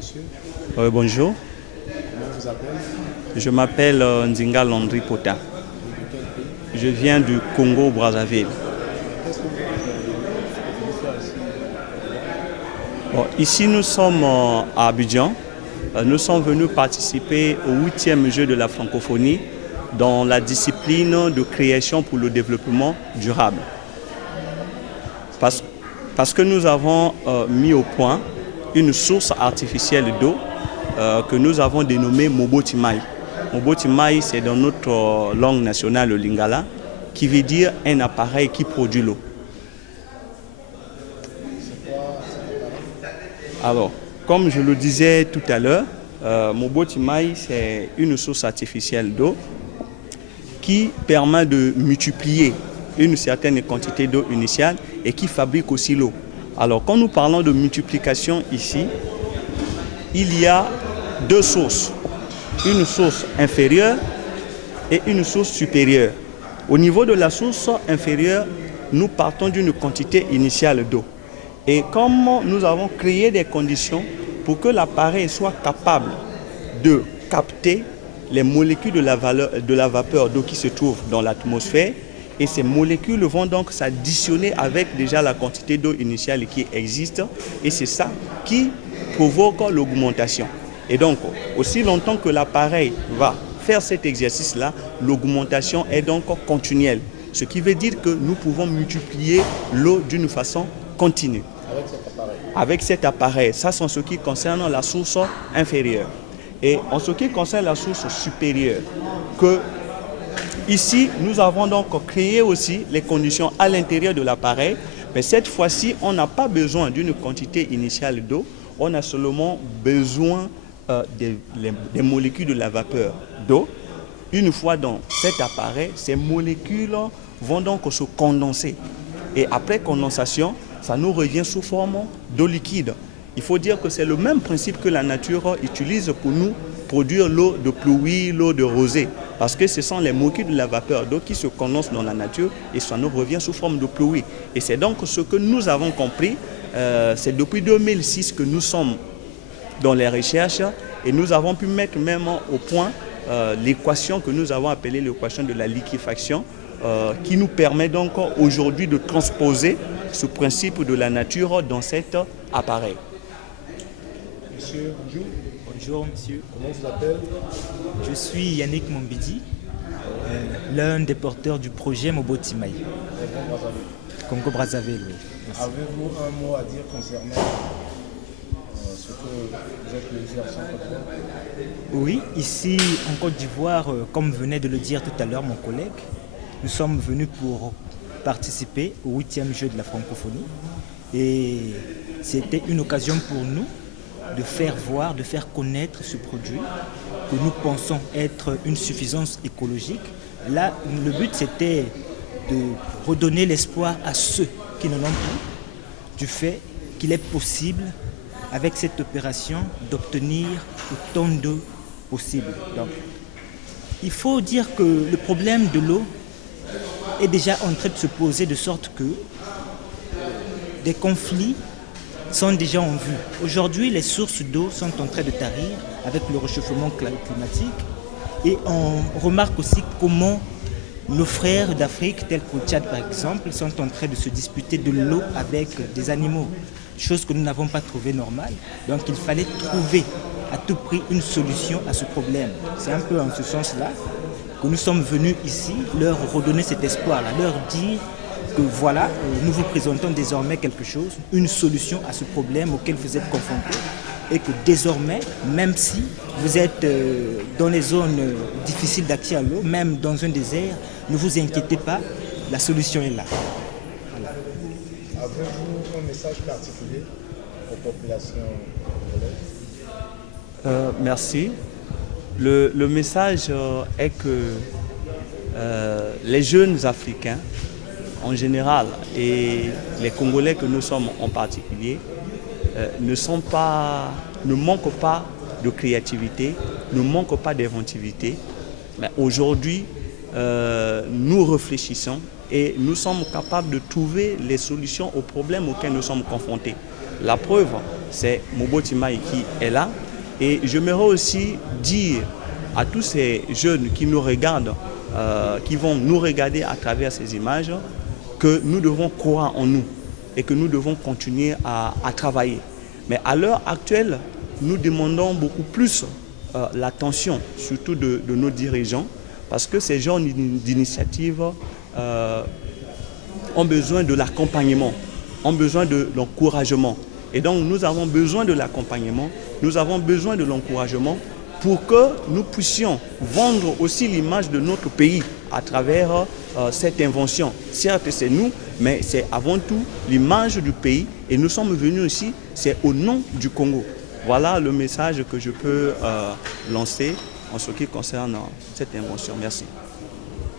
monsieur. Bonjour, Comment vous appelez? je m'appelle Nzinga Landry Pota. De quel pays? Je viens du Congo-Brazzaville. Qu'est-ce que vous venez faire ici? Bon, ici, nous sommes à Abidjan. Nous sommes venus participer au 8e jeu de la francophonie dans la discipline de création pour le développement durable. Parce que nous avons mis au point une source artificielle d'eau que nous avons dénommée Moboti Mai. Moboti Mai, c'est dans notre langue nationale, le Lingala, qui veut dire un appareil qui produit l'eau. Alors, comme je le disais tout à l'heure, Moboti Mai, c'est une source artificielle d'eau qui permet de multiplier une certaine quantité d'eau initiale et qui fabrique aussi l'eau. Alors, quand nous parlons de multiplication ici, il y a deux sources, une source inférieure et une source supérieure. Au niveau de la source inférieure, nous partons d'une quantité initiale d'eau. Et comme nous avons créé des conditions pour que l'appareil soit capable de capter les molécules de la vapeur d'eau qui se trouvent dans l'atmosphère, et ces molécules vont donc s'additionner avec déjà la quantité d'eau initiale qui existe, et c'est ça qui provoque l'augmentation. Et donc, aussi longtemps que l'appareil va faire cet exercice-là, l'augmentation est donc continuelle. Ce qui veut dire que nous pouvons multiplier l'eau d'une façon continue. Avec cet appareil, ça c'est en ce qui concerne la source inférieure. Et en ce qui concerne la source supérieure, ici, nous avons donc créé aussi les conditions à l'intérieur de l'appareil, mais cette fois-ci, on n'a pas besoin d'une quantité initiale d'eau, on a seulement besoin des molécules de la vapeur d'eau. Une fois dans cet appareil, ces molécules vont donc se condenser. Et après condensation, ça nous revient sous forme d'eau liquide. Il faut dire que c'est le même principe que la nature utilise pour nous produire l'eau de pluie, l'eau de rosée. Parce que ce sont les molécules de la vapeur d'eau qui se condensent dans la nature et ça nous revient sous forme de pluie. Et c'est donc ce que nous avons compris. C'est depuis 2006 que nous sommes dans les recherches et nous avons pu mettre même au point l'équation que nous avons appelée l'équation de la liquéfaction qui nous permet donc aujourd'hui de transposer ce principe de la nature dans cet appareil. Monsieur, bonjour. Bonjour monsieur. Comment vous appelez? Je suis Yannick Mombidi, l'un des porteurs du projet Moboti Mai. Congo-Brazzaville, oui. Avez-vous un mot à dire concernant ce que vous êtes venu faire en Côte d'Ivoire? Oui, ici en Côte d'Ivoire, comme venait de le dire tout à l'heure mon collègue, nous sommes venus pour participer au 8e jeu de la francophonie et c'était une occasion pour nous de faire voir, de faire connaître ce produit que nous pensons être une suffisance écologique. Là, le but c'était de redonner l'espoir à ceux qui n'en ont plus du fait qu'il est possible avec cette opération d'obtenir autant d'eau possible. Donc, il faut dire que le problème de l'eau est déjà en train de se poser de sorte que des conflits sont déjà en vue. Aujourd'hui, les sources d'eau sont en train de tarir avec le réchauffement climatique et on remarque aussi comment nos frères d'Afrique, tels qu'au Tchad par exemple, sont en train de se disputer de l'eau avec des animaux, chose que nous n'avons pas trouvée normale. Donc il fallait trouver à tout prix une solution à ce problème. C'est un peu en ce sens-là que nous sommes venus ici, leur redonner cet espoir-là, leur dire que voilà, nous vous présentons désormais quelque chose, une solution à ce problème auquel vous êtes confrontés et que désormais, même si vous êtes dans les zones difficiles d'accès à l'eau, même dans un désert, ne vous inquiétez pas, la solution est là. Voilà. Avez-vous un message particulier aux populations congolaises? Merci. Le message est que les jeunes Africains en général et les Congolais que nous sommes en particulier ne manquent pas de créativité, ne manquent pas d'inventivité. Mais aujourd'hui, nous réfléchissons et nous sommes capables de trouver les solutions aux problèmes auxquels nous sommes confrontés. La preuve, c'est Moboti Mai qui est là. Et j'aimerais aussi dire à tous ces jeunes qui nous regardent, qui vont nous regarder à travers ces images, que nous devons croire en nous et que nous devons continuer à travailler. Mais à l'heure actuelle, nous demandons beaucoup plus l'attention, surtout de nos dirigeants, parce que ces genres d'initiatives ont besoin de l'accompagnement, ont besoin de l'encouragement. Et donc nous avons besoin de l'accompagnement, nous avons besoin de l'encouragement pour que nous puissions vendre aussi l'image de notre pays à travers cette invention. Certes, c'est nous, mais c'est avant tout l'image du pays. Et nous sommes venus ici, c'est au nom du Congo. Voilà le message que je peux lancer en ce qui concerne cette invention. Merci.